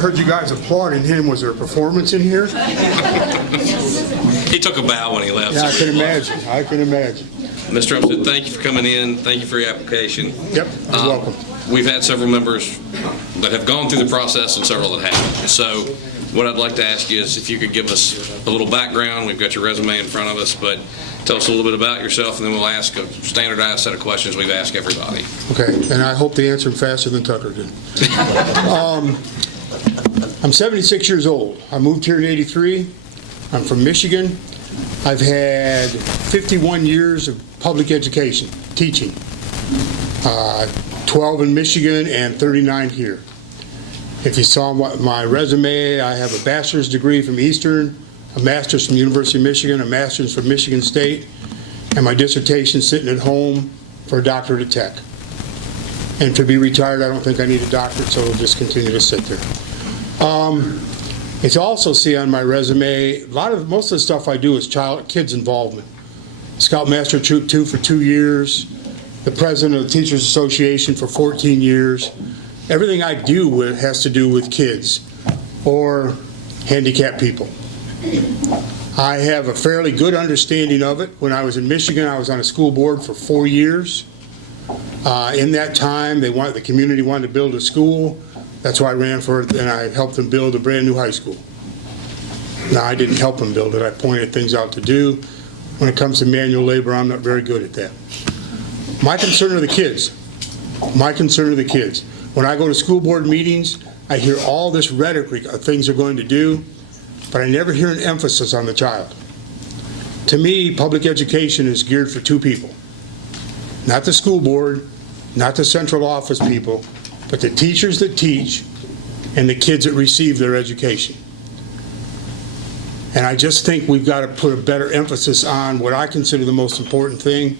heard you guys applauding him. Was there a performance in here? He took a bow when he left. Yeah, I can imagine. I can imagine. Mr. Umstead, thank you for coming in. Thank you for your application. Yep, you're welcome. We've had several members that have gone through the process and several that haven't. So what I'd like to ask you is if you could give us a little background. We've got your resume in front of us, but tell us a little bit about yourself, and then we'll ask a standardized set of questions we've asked everybody. Okay, and I hope to answer them faster than Tucker did. I'm 76 years old. I moved here in '83. I'm from Michigan. I've had 51 years of public education, teaching. 12 in Michigan and 39 here. If you saw my resume, I have a bachelor's degree from Eastern, a master's from University of Michigan, a master's from Michigan State, and my dissertation sitting at home for a doctorate at Tech. And to be retired, I don't think I need a doctorate, so it'll just continue to sit there. It's also see on my resume, most of the stuff I do is kids involvement. Scoutmaster Troop 2 for 2 years, the president of the Teachers Association for 14 years. Everything I do has to do with kids or handicapped people. I have a fairly good understanding of it. When I was in Michigan, I was on a school board for 4 years. In that time, the community wanted to build a school. That's why I ran for it, and I helped them build a brand new high school. Now, I didn't help them build it. I pointed things out to do. When it comes to manual labor, I'm not very good at that. My concern are the kids. My concern are the kids. When I go to school board meetings, I hear all this rhetoric of things they're going to do, but I never hear an emphasis on the child. To me, public education is geared for 2 people. Not the school board, not the central office people, but the teachers that teach and the kids that receive their education. And I just think we've got to put a better emphasis on what I consider the most important thing.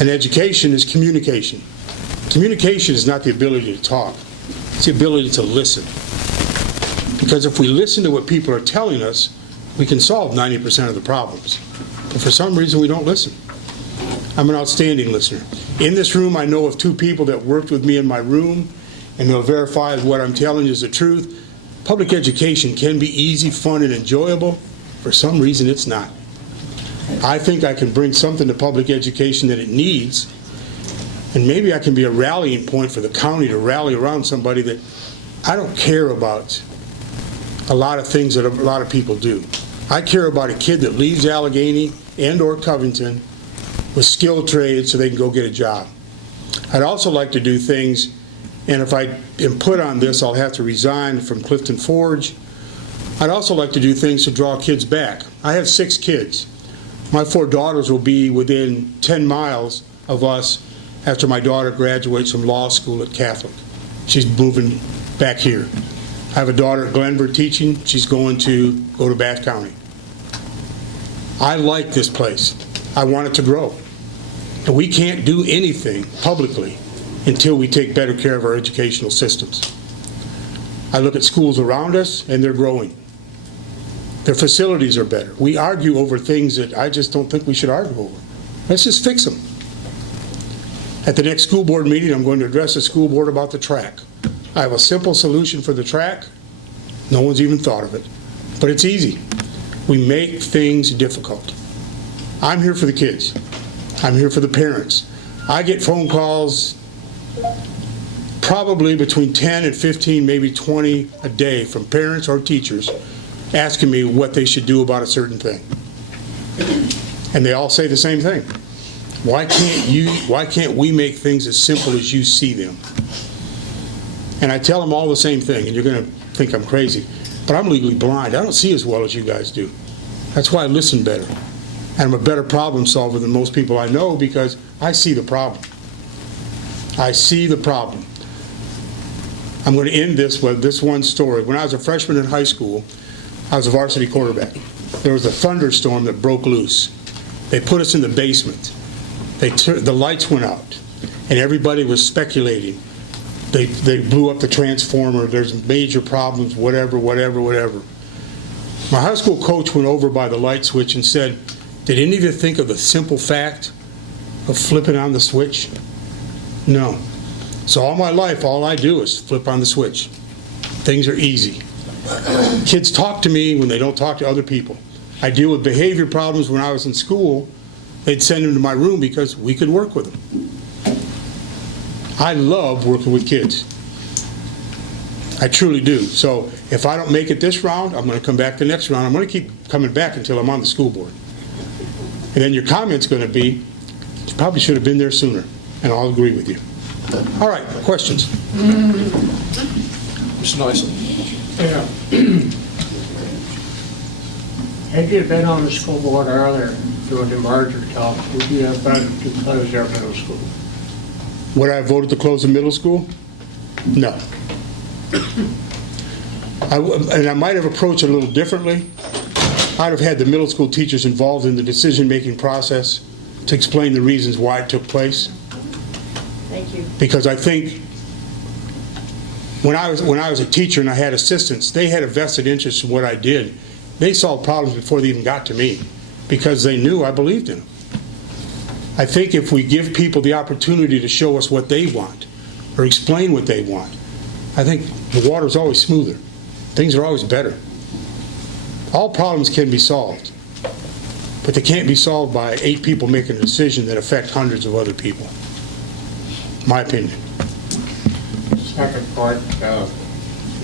And education is communication. Communication is not the ability to talk. It's the ability to listen. Because if we listen to what people are telling us, we can solve 90% of the problems. But for some reason, we don't listen. I'm an outstanding listener. In this room, I know of 2 people that worked with me in my room, and they'll verify what I'm telling you is the truth. Public education can be easy, fun, and enjoyable. For some reason, it's not. I think I can bring something to public education that it needs, and maybe I can be a rallying point for the county to rally around somebody that I don't care about a lot of things that a lot of people do. I care about a kid that leaves Alleghany and or Covington with skilled trades so they can go get a job. I'd also like to do things, and if I am put on this, I'll have to resign from Clifton Forge. I'd also like to do things to draw kids back. I have 6 kids. My 4 daughters will be within 10 miles of us after my daughter graduates from law school at Catholic. She's moving back here. I have a daughter at Glenver teaching. She's going to go to Bath County. I like this place. I want it to grow. And we can't do anything publicly until we take better care of our educational systems. I look at schools around us, and they're growing. Their facilities are better. We argue over things that I just don't think we should argue over. Let's just fix them. At the next school board meeting, I'm going to address the school board about the track. I have a simple solution for the track. No one's even thought of it. But it's easy. We make things difficult. I'm here for the kids. I'm here for the parents. I get phone calls probably between 10 and 15, maybe 20 a day from parents or teachers asking me what they should do about a certain thing. And they all say the same thing. Why can't we make things as simple as you see them? And I tell them all the same thing, and you're going to think I'm crazy, but I'm legally blind. I don't see as well as you guys do. That's why I listen better. And I'm a better problem solver than most people I know because I see the problem. I see the problem. I'm going to end this with this one story. When I was a freshman in high school, I was a varsity quarterback. There was a thunderstorm that broke loose. They put us in the basement. The lights went out, and everybody was speculating. They blew up the transformer. There's major problems, whatever. My high school coach went over by the light switch and said, "Did any of you think of the simple fact of flipping on the switch?" No. So all my life, all I do is flip on the switch. Things are easy. Kids talk to me when they don't talk to other people. I deal with behavior problems when I was in school. They'd send them to my room because we could work with them. I love working with kids. I truly do. So if I don't make it this round, I'm going to come back the next round. I'm going to keep coming back until I'm on the school board. And then your comment's going to be, you probably should have been there sooner. And I'll agree with you. All right, questions? Mr. Nyson. Yeah. Had you been on the school board earlier during the merger talk, would you have voted to close their middle school? Would I have voted to close the middle school? No. And I might have approached it a little differently. I'd have had the middle school teachers involved in the decision-making process to explain the reasons why it took place. Thank you. Because I think when I was a teacher and I had assistants, they had a vested interest in what I did. They solved problems before they even got to me because they knew I believed in them. I think if we give people the opportunity to show us what they want or explain what they want, I think the water's always smoother. Things are always better. All problems can be solved, but they can't be solved by 8 people making a decision that affect hundreds of other people. My opinion. Second part,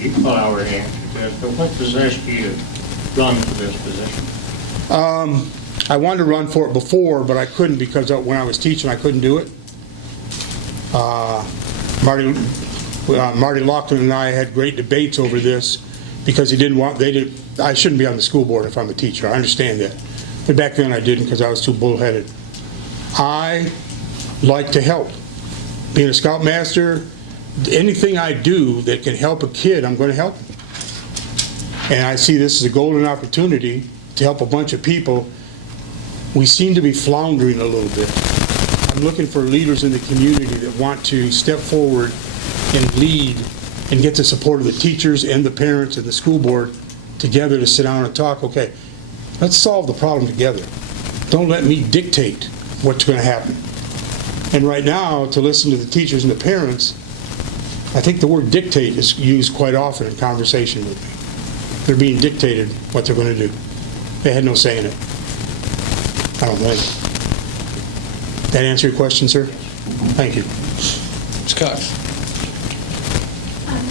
equal hour answer to this, but what possessed you to run for this position? I wanted to run for it before, but I couldn't because when I was teaching, I couldn't do it. Marty Laughlin and I had great debates over this because I shouldn't be on the school board if I'm a teacher. I understand that. But back then I didn't because I was too bullheaded. I like to help. Being a scoutmaster, anything I do that can help a kid, I'm going to help them. And I see this as a golden opportunity to help a bunch of people. We seem to be floundering a little bit. I'm looking for leaders in the community that want to step forward and lead and get the support of the teachers and the parents and the school board together to sit down and talk, okay, let's solve the problem together. Don't let me dictate what's going to happen. And right now, to listen to the teachers and the parents, I think the word dictate is used quite often in conversation with me. They're being dictated what they're going to do. They had no say in it. I don't think. That answer your question, sir? Thank you. Ms. Cox.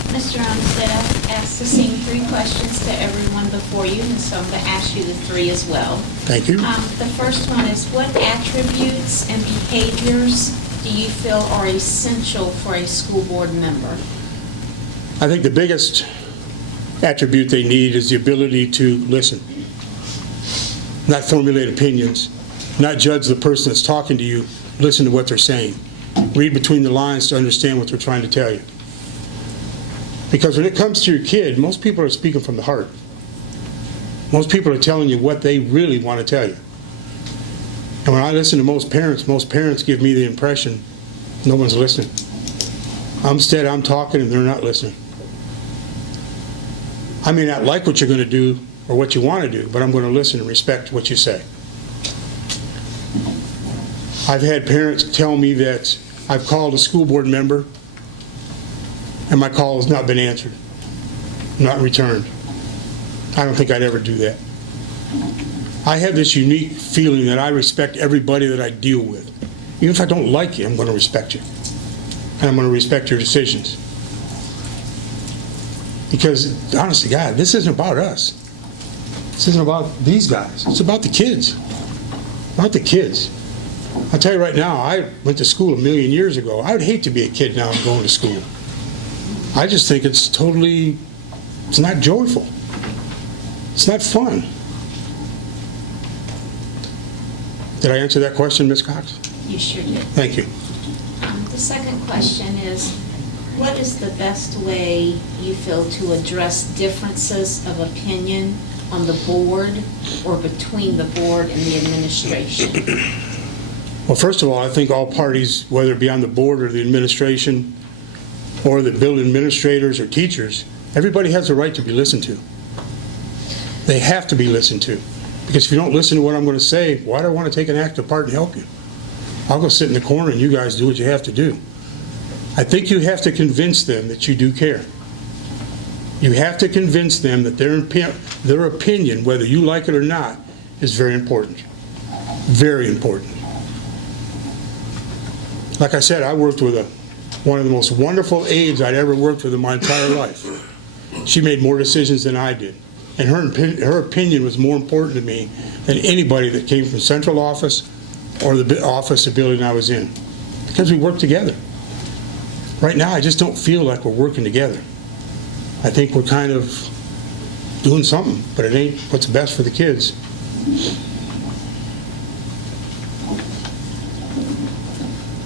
Mr. Umstead, I've asked the same 3 questions to everyone before you, and so I'm going to ask you the 3 as well. Thank you. The first one is, what attributes and behaviors do you feel are essential for a school board member? I think the biggest attribute they need is the ability to listen, not formulate opinions, not judge the person that's talking to you, listen to what they're saying. Read between the lines to understand what they're trying to tell you. Because when it comes to your kid, most people are speaking from the heart. Most people are telling you what they really want to tell you. And when I listen to most parents give me the impression no one's listening. Instead, I'm talking and they're not listening. I may not like what you're going to do or what you want to do, but I'm going to listen and respect what you say. I've had parents tell me that I've called a school board member and my call has not been answered, not returned. I don't think I'd ever do that. I have this unique feeling that I respect everybody that I deal with. Even if I don't like you, I'm going to respect you. And I'm going to respect your decisions. Because, honest to God, this isn't about us. This isn't about these guys. It's about the kids. About the kids. I'll tell you right now, I went to school a million years ago. I would hate to be a kid now and going to school. I just think it's not joyful. It's not fun. Did I answer that question, Ms. Cox? You sure did. Thank you. The second question is, what is the best way you feel to address differences of opinion on the board or between the board and the administration? Well, first of all, I think all parties, whether it be on the board or the administration or the building administrators or teachers, everybody has the right to be listened to. They have to be listened to. Because if you don't listen to what I'm going to say, why do I want to take an active part and help you? I'll go sit in the corner and you guys do what you have to do. I think you have to convince them that you do care. You have to convince them that their opinion, whether you like it or not, is very important. Very important. Like I said, I worked with one of the most wonderful aides I'd ever worked with in my entire life. She made more decisions than I did. And her opinion was more important to me than anybody that came from central office or the office, the building I was in. Because we worked together. Right now, I just don't feel like we're working together. I think we're kind of doing something, but it ain't what's best for the kids.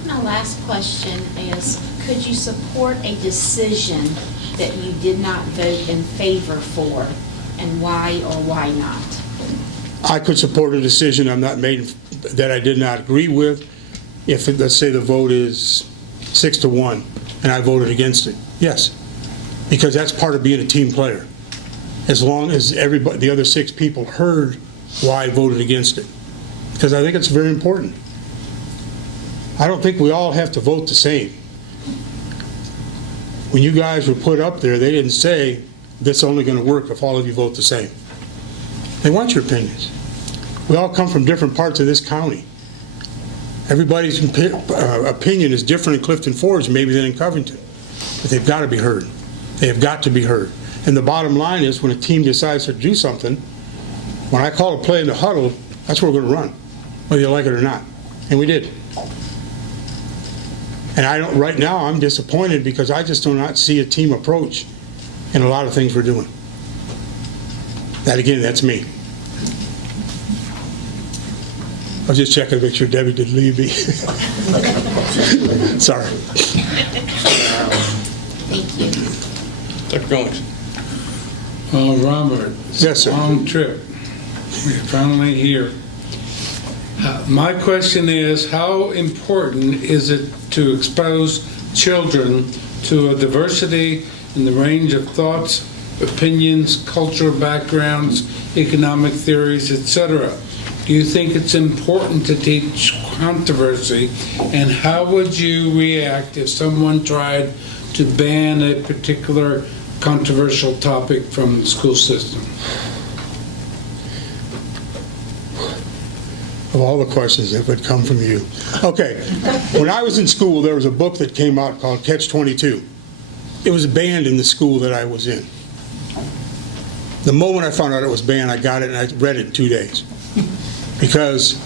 My last question is, could you support a decision that you did not vote in favor for, and why or why not? I could support a decision I'm not made that I did not agree with if, let's say, the vote is 6-1 and I voted against it. Yes, because that's part of being a team player. As long as everybody, the other 6 people heard why I voted against it, because I think it's very important. I don't think we all have to vote the same. When you guys were put up there, they didn't say, this is only going to work if all of you vote the same. They want your opinions. We all come from different parts of this county. Everybody's opinion is different in Clifton Forge maybe than in Covington. But they've got to be heard. They have got to be heard. And the bottom line is, when a team decides to do something, when I call a play in the huddle, that's where we're going to run, whether you like it or not. And we did. And right now, I'm disappointed because I just do not see a team approach in a lot of things we're doing. That, again, that's me. I was just checking to make sure Debbie didn't leave me. Sorry. Thank you. Dr. Goings. Robert, Yes, sir. long trip. We're finally here. My question is, how important is it to expose children to a diversity in the range of thoughts, opinions, cultural backgrounds, economic theories, etc.? Do you think it's important to teach controversy? And how would you react if someone tried to ban a particular controversial topic from the school system? Of all the questions that would come from you. Okay, when I was in school, there was a book that came out called Catch-22. It was banned in the school that I was in. The moment I found out it was banned, I got it and I read it in 2 days. Because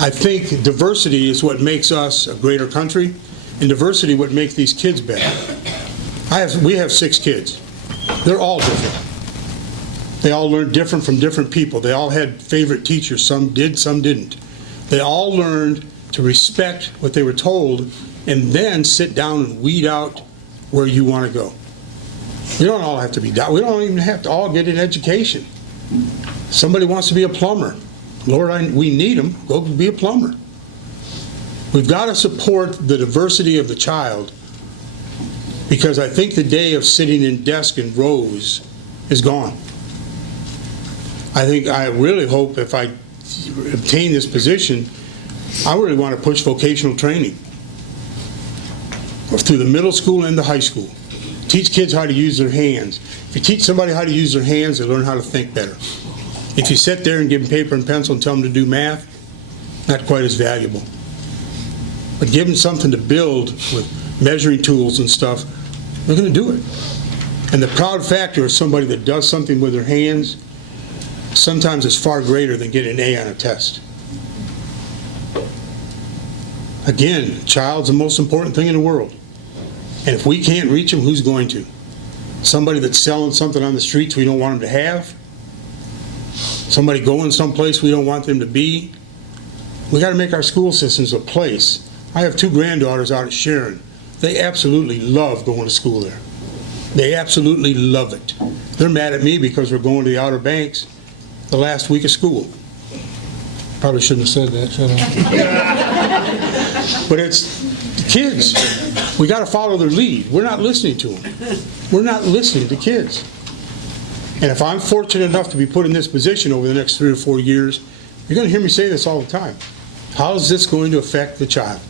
I think diversity is what makes us a greater country, and diversity what makes these kids better. We have 6 kids. They're all different. They all learned different from different people. They all had favorite teachers. Some did, some didn't. They all learned to respect what they were told and then sit down and weed out where you want to go. We don't all have to be, we don't even have to all get an education. Somebody wants to be a plumber. Lord, we need them. Go be a plumber. We've got to support the diversity of the child, because I think the day of sitting in desks in rows is gone. I really hope if I obtain this position, I really want to push vocational training through the middle school and the high school. Teach kids how to use their hands. If you teach somebody how to use their hands, they learn how to think better. If you sit there and give them paper and pencil and tell them to do math, not quite as valuable. But give them something to build with measuring tools and stuff, they're going to do it. And the proud factor of somebody that does something with their hands sometimes is far greater than getting an A on a test. Again, child's the most important thing in the world. And if we can't reach them, who's going to? Somebody that's selling something on the streets we don't want them to have? Somebody going someplace we don't want them to be? We got to make our school systems a place. I have 2 granddaughters out at Sharon. They absolutely love going to school there. They absolutely love it. They're mad at me because we're going to the Outer Banks the last week of school. Probably shouldn't have said that, should I? But it's the kids. We got to follow their lead. We're not listening to them. We're not listening to kids. And if I'm fortunate enough to be put in this position over the next 3 or 4 years, you're going to hear me say this all the time. How is this going to affect the child?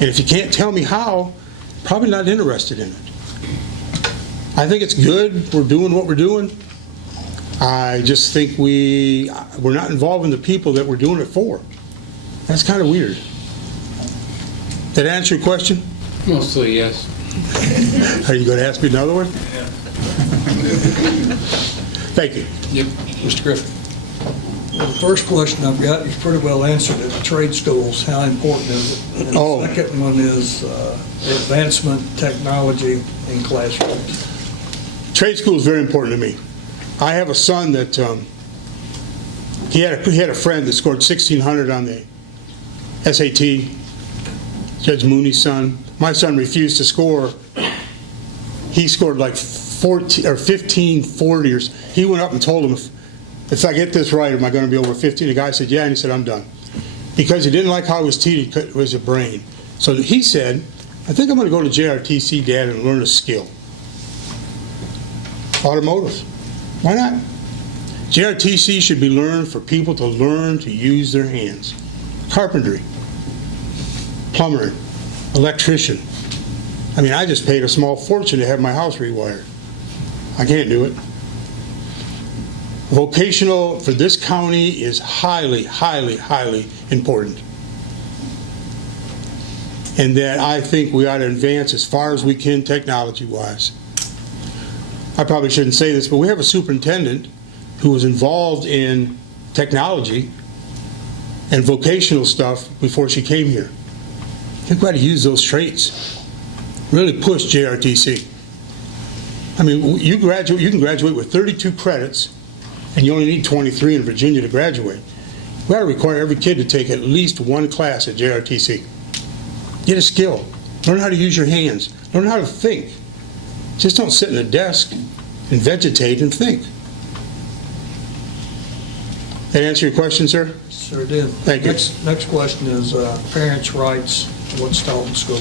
And if you can't tell me how, probably not interested in it. I think it's good, we're doing what we're doing. I just think we're not involving the people that we're doing it for. That's kind of weird. Did I answer your question? Mostly, yes. Are you going to ask me another one? Thank you. Yep. Mr. Griffin. Well, the first question I've got is pretty well answered at the trade schools. How important is it? And Oh. the second one is advancement technology in classrooms. Trade school is very important to me. I have a son that he had a friend that scored 1,600 on the SAT. Judge Mooney's son. My son refused to score. He scored like 14 or 1540 or he went up and told him, if I get this right, am I going to be over 15? The guy said, yeah, and he said, I'm done. Because he didn't like how it was treated, it was a brain. So he said, I think I'm going to go to JRTC, Dad, and learn a skill. Automotive. Why not? JRTC should be learned for people to learn to use their hands. Carpentry, plumber, electrician. I mean, I just paid a small fortune to have my house rewired. I can't do it. Vocational for this county is highly, highly, highly important. And that I think we ought to advance as far as we can technology-wise. I probably shouldn't say this, but we have a superintendent who was involved in technology and vocational stuff before she came here. I think we ought to use those traits. Really push JRTC. I mean, you can graduate with 32 credits, and you only need 23 in Virginia to graduate. We ought to require every kid to take at least one class at JRTC. Get a skill. Learn how to use your hands. Learn how to think. Just don't sit in a desk and vegetate and think. That answer your question, sir? Sure did. Thank you. Next question is parents' rights, what's taught in school?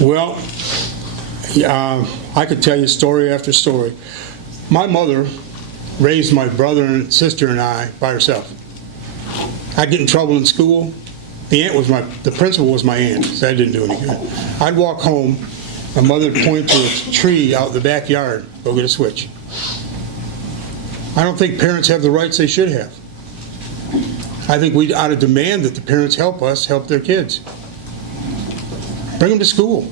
Well, I could tell you story after story. My mother raised my brother and sister and I by herself. I'd get in trouble in school. The principal was my aunt, so that didn't do any good. I'd walk home, my mother would point to a tree out in the backyard, go get a switch. I don't think parents have the rights they should have. I think we ought to demand that the parents help us help their kids. Bring them to school.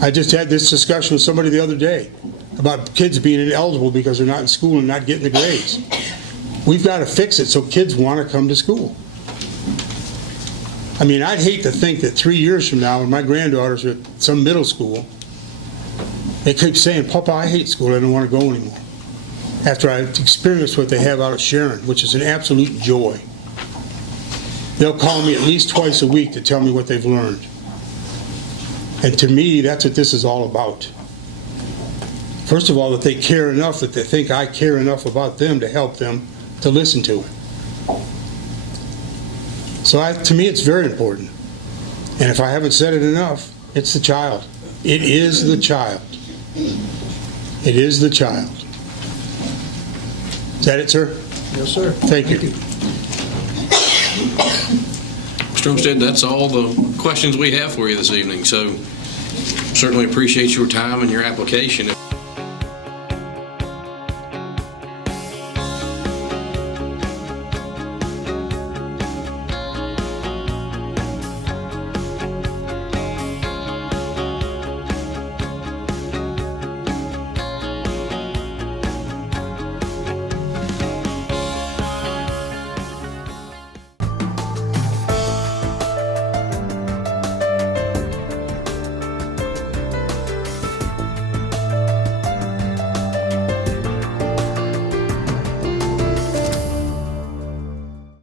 I just had this discussion with somebody the other day about kids being ineligible because they're not in school and not getting the grades. We've got to fix it so kids want to come to school. I mean, I'd hate to think that 3 years from now, when my granddaughters are at some middle school, they keep saying, Papa, I hate school, I don't want to go anymore. After I experienced what they have out of Sharon, which is an absolute joy. They'll call me at least twice a week to tell me what they've learned. And to me, that's what this is all about. First of all, that they care enough, that they think I care enough about them to help them to listen to it. So to me, it's very important. And if I haven't said it enough, it's the child. It is the child. It is the child. Is that it, sir? Yes, sir. Thank you. Mr. Umstead, that's all the questions we have for you this evening. So certainly appreciate your time and your application.